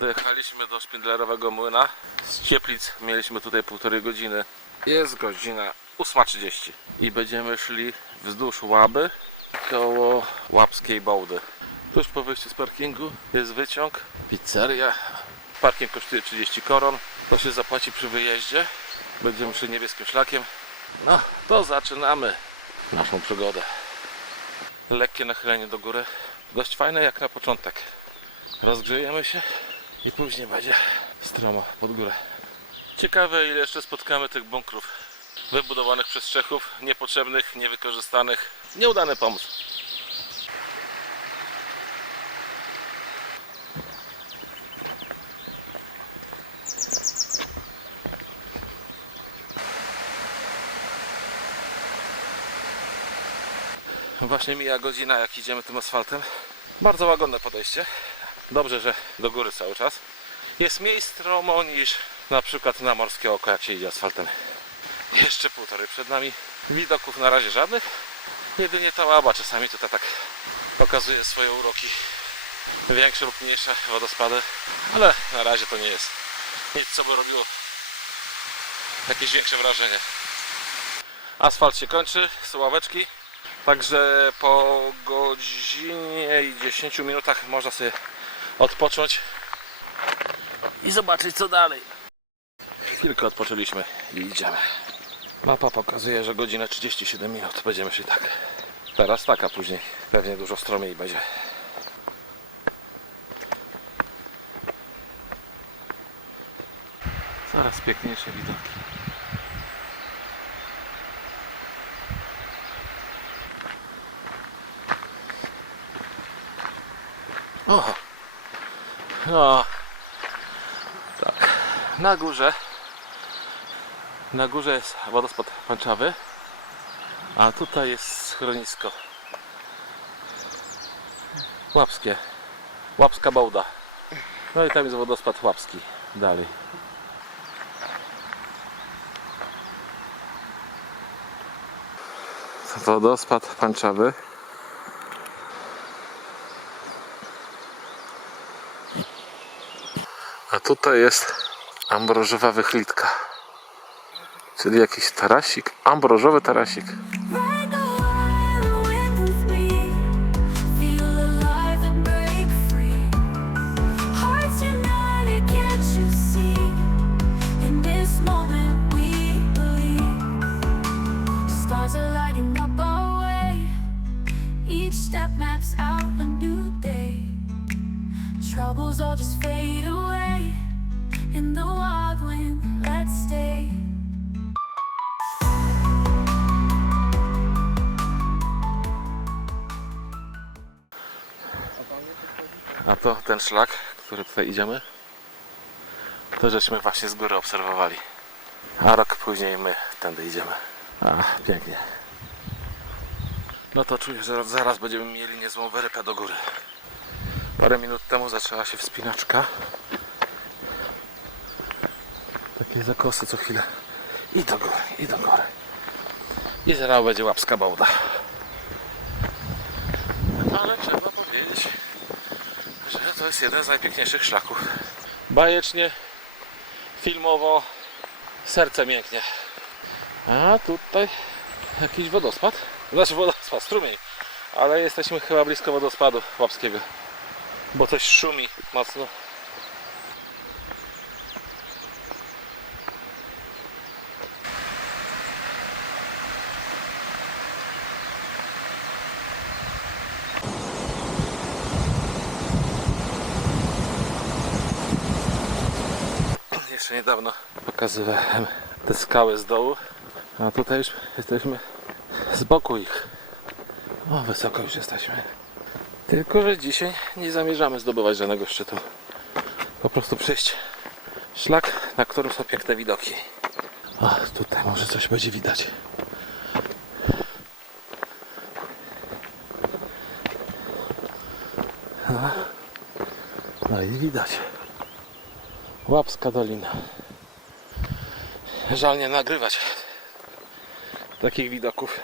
Dojechaliśmy do szpindlerowego młyna. Z Cieplic mieliśmy tutaj półtorej godziny. Jest godzina 8.30 i będziemy szli wzdłuż Łaby koło Łapskiej Bołdy. Tuż po wyjściu z parkingu jest wyciąg, pizzeria. Parking kosztuje 30 koron. To się zapłaci przy wyjeździe. Będziemy szli niebieskim szlakiem. No, to zaczynamy naszą przygodę. Lekkie nachylenie do góry. Dość fajne jak na początek. Rozgrzejemy się i później będzie stromo pod górę. Ciekawe ile jeszcze spotkamy tych bunkrów wybudowanych przez Czechów, niepotrzebnych, niewykorzystanych. Nieudany pomysł. Właśnie mija godzina, jak idziemy tym asfaltem. Bardzo łagodne podejście. Dobrze, że do góry cały czas. Jest mniej stromo niż na przykład na Morskie Oko, jak się idzie asfaltem. Jeszcze półtorej przed nami. Widoków na razie żadnych. Jedynie ta łaba czasami tutaj tak pokazuje swoje uroki. Większe lub mniejsze wodospady, ale na razie to nie jest nic, co by robiło jakieś większe wrażenie. Asfalt się kończy, są ławeczki. Także po godzinie i 10 minutach można sobie odpocząć i zobaczyć co dalej. Chwilkę odpoczęliśmy i idziemy. Mapa pokazuje, że godzinę 37 minut będziemy szli tak. Teraz tak, a później pewnie dużo stromiej będzie. Coraz piękniejsze widoki. O! No. Tak. Na górze. Na górze jest wodospad panczawy. A tutaj jest schronisko. Łapskie. Łapska Bołda. No i tam jest wodospad Łapski. Dalej. Wodospad panczawy. A tutaj jest ambrożowa wychlitka. Czyli jakiś tarasik. Ambrożowy tarasik. A to ten szlak, który tutaj idziemy, to żeśmy właśnie z góry obserwowali. A rok później my tędy idziemy. A, pięknie. No to czuję, że zaraz będziemy mieli niezłą wyrypę do góry. Parę minut temu zaczęła się wspinaczka. Takie zakosy co chwilę. I do góry, i do góry. I zaraz będzie łapska bałda. Ale trzeba to jest jeden z najpiękniejszych szlaków. Bajecznie, filmowo, serce mięknie. A tutaj jakiś wodospad. Znaczy wodospad, strumień. Ale jesteśmy chyba blisko wodospadu łapskiego. Bo coś szumi mocno. Jeszcze niedawno pokazywałem te skały z dołu, a tutaj już jesteśmy z boku ich. O, wysoko już jesteśmy. Tylko, że dzisiaj nie zamierzamy zdobywać żadnego szczytu. Po prostu przejść szlak, na którym są piękne widoki. O, tutaj może coś będzie widać. No, no i widać. Łapska Dolina. Żal nie nagrywać takich widoków.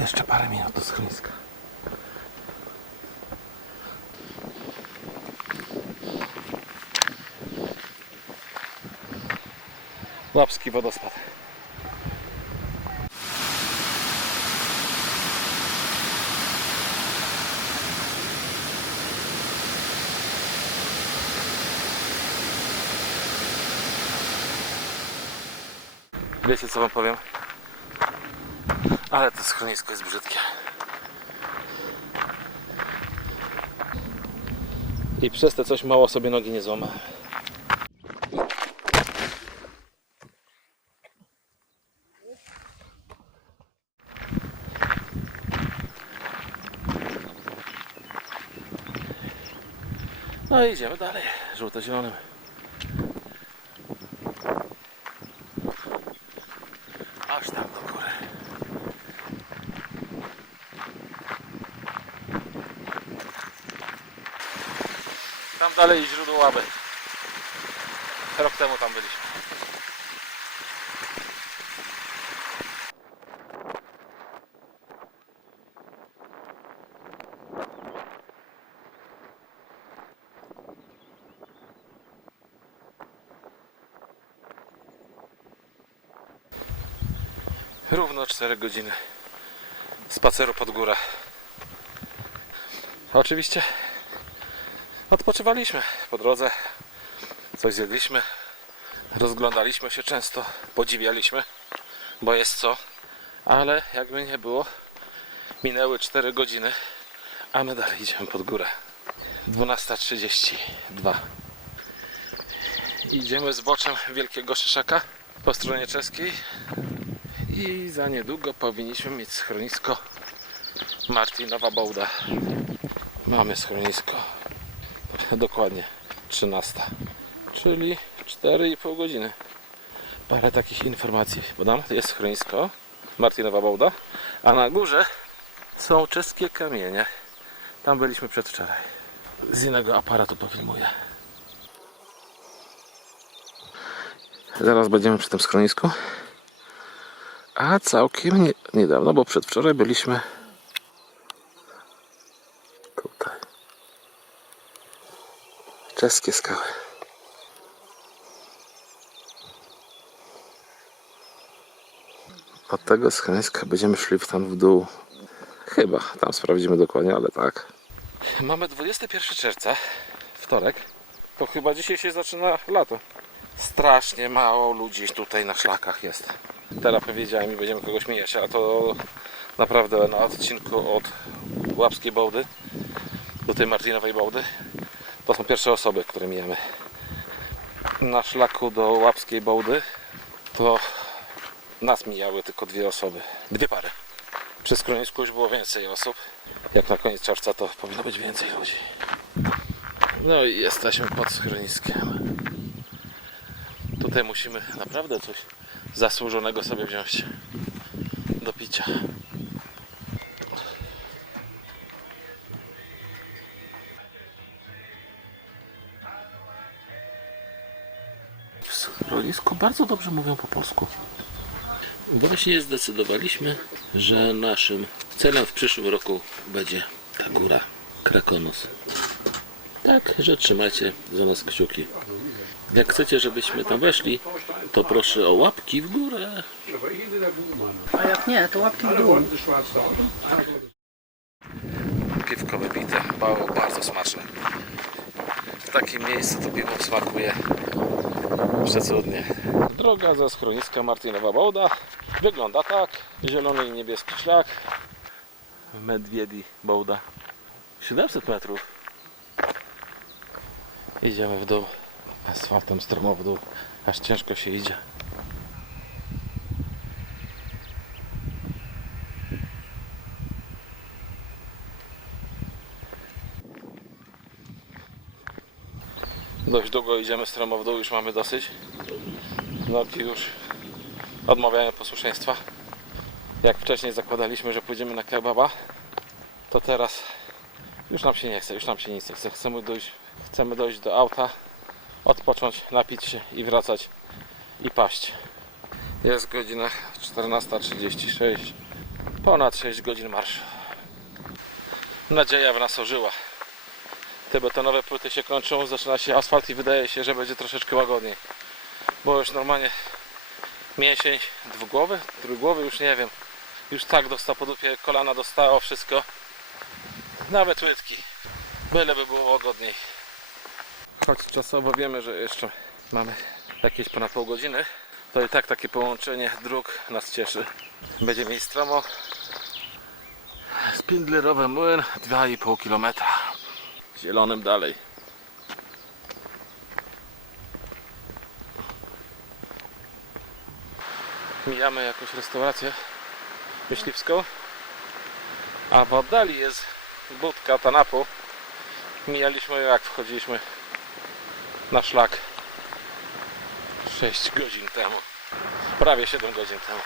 Jeszcze parę minut do schroniska. Łapski wodospad. Wiecie co wam powiem? Ale to schronisko jest brzydkie. I przez te coś mało sobie nogi nie złamałem. No i idziemy dalej, żółto-zielonym. Aż tam do góry. Tam dalej źródło łaby. Rok temu tam byliśmy. Równo 4 godziny spaceru pod górę. Oczywiście odpoczywaliśmy po drodze, coś zjedliśmy, rozglądaliśmy się często, podziwialiśmy, bo jest co, ale jakby nie było, minęły 4 godziny, a my dalej idziemy pod górę. 12.32 Idziemy zboczem Wielkiego Szyszaka po stronie czeskiej i za niedługo powinniśmy mieć schronisko Martinowa Bołda. Mamy schronisko. Dokładnie 13. Czyli 4,5 godziny. Parę takich informacji podam. Jest schronisko Martinowa Bołda, a na górze są czeskie kamienie. Tam byliśmy przedwczoraj. Z innego aparatu pofilmuję. Zaraz będziemy przy tym schronisku. A całkiem nie, niedawno, bo przedwczoraj byliśmy Czeskie skały. Od tego schroniska będziemy szli w tam w dół. Chyba, tam sprawdzimy dokładnie, ale tak. Mamy 21 czerwca, wtorek. To chyba dzisiaj się zaczyna lato. Strasznie mało ludzi tutaj na szlakach jest. Teraz powiedziałem i będziemy kogoś mijać, a to naprawdę na odcinku od Łapskiej Bołdy do tej Martinowej Bołdy to są pierwsze osoby, które mijamy. Na szlaku do Łapskiej Bołdy to nas mijały tylko dwie osoby, dwie pary. Przy skronisku już było więcej osób. Jak na koniec czerwca to powinno być więcej ludzi. No i jesteśmy pod schroniskiem. Tutaj musimy naprawdę coś zasłużonego sobie wziąć do picia. Schronisku bardzo dobrze mówią po polsku. Właśnie zdecydowaliśmy, że naszym celem w przyszłym roku będzie ta góra Krakonos. Tak, że trzymajcie za nas kciuki. Jak chcecie, żebyśmy tam weszli, to proszę o łapki w górę. A jak nie, to łapki w dół. Piwko wypite, bardzo, bardzo smaczne. W takim miejscu to piwo smakuje przecudnie. Droga ze schroniska Martinowa Bołda wygląda tak. Zielony i niebieski szlak. Medwiedzi Bołda. 700 metrów. Idziemy w dół. Asfaltem stromo w dół. Aż ciężko się idzie. Dość długo idziemy stromo w dół, już mamy dosyć. Nogi już odmawiają posłuszeństwa. Jak wcześniej zakładaliśmy, że pójdziemy na kebaba, to teraz już nam się nie chce, już nam się nic nie chce. Chcemy dojść, chcemy dojść do auta, odpocząć, napić się i wracać i paść. Jest godzina 14.36. Ponad 6 godzin marszu. Nadzieja w nas ożyła. Te betonowe płyty się kończą, zaczyna się asfalt i wydaje się, że będzie troszeczkę łagodniej. Bo już normalnie mięsień dwugłowy, trójgłowy, już nie wiem. Już tak dostał po dupie, kolana dostało, wszystko. Nawet łydki. Byle by było łagodniej. Choć czasowo wiemy, że jeszcze mamy jakieś ponad pół godziny, to i tak takie połączenie dróg nas cieszy. Będzie miejsc stromo. Spindlerowy młyn 2,5 km. Zielonym dalej. Mijamy jakąś restaurację myśliwską. A w oddali jest budka Tanapu. Mijaliśmy ją jak wchodziliśmy na szlak 6 godzin temu. Prawie 7 godzin temu.